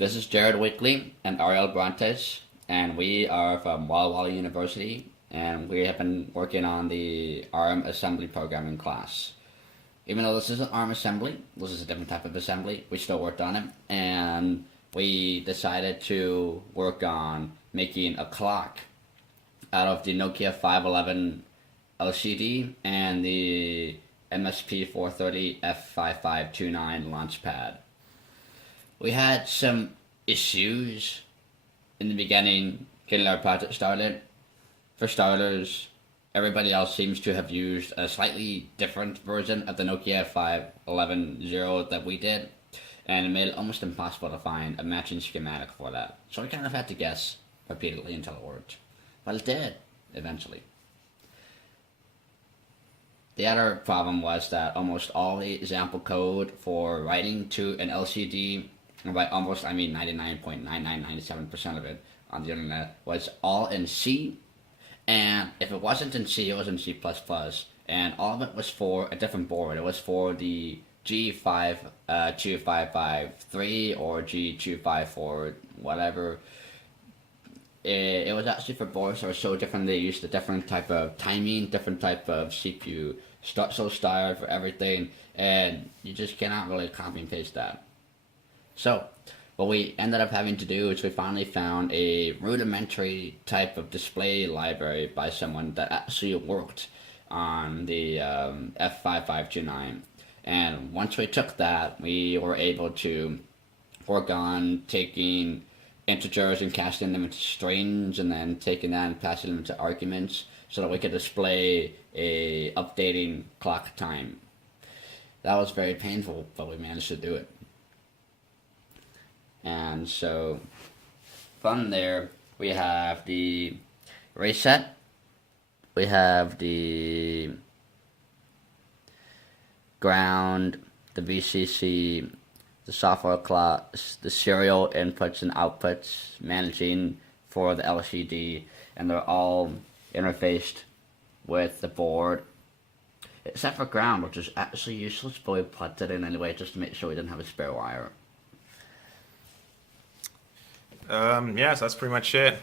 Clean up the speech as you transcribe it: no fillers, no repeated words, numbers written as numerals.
This is Jared Wickley and Ariel Brantes, and we are from Walla Walla University, and we have been working on the ARM assembly programming class. Even though this isn't ARM assembly, this is a different type of assembly, we still worked on it, and we decided to work on making a clock out of the Nokia 511 LCD and the MSP 430 F5529 launchpad. We had some issues in the beginning getting our project started. For starters, everybody else seems to have used a slightly different version of the Nokia 511 that we did, and it made it almost impossible to find a matching schematic for that. So we kind of had to guess repeatedly until it worked. But it did, eventually. The other problem was that almost all the example code for writing to an LCD, and by almost I mean 99.9997% of it on the internet, was all in C, and if it wasn't in C, it was in C++, and all of it was for a different board. It was for the G2553 or G254, whatever. It was actually for boards that were so different. They used a different type of timing, different type of CPU, so style for everything, and you just cannot really copy and paste that. So, what we ended up having to do is we finally found a rudimentary type of display library by someone that actually worked on the F5529. And once we took that, we were able to work on taking integers and casting them into strings, and then taking that and passing them into arguments so that we could display a updating clock time. That was very painful, but we managed to do it. And so from there, we have the reset, we have the ground, the VCC, the software class, the serial inputs and outputs, managing for the LCD, and they're all interfaced with the board, except for ground, which is actually useless, but we put it in anyway just to make sure we didn't have a spare wire. Yeah, so that's pretty much it.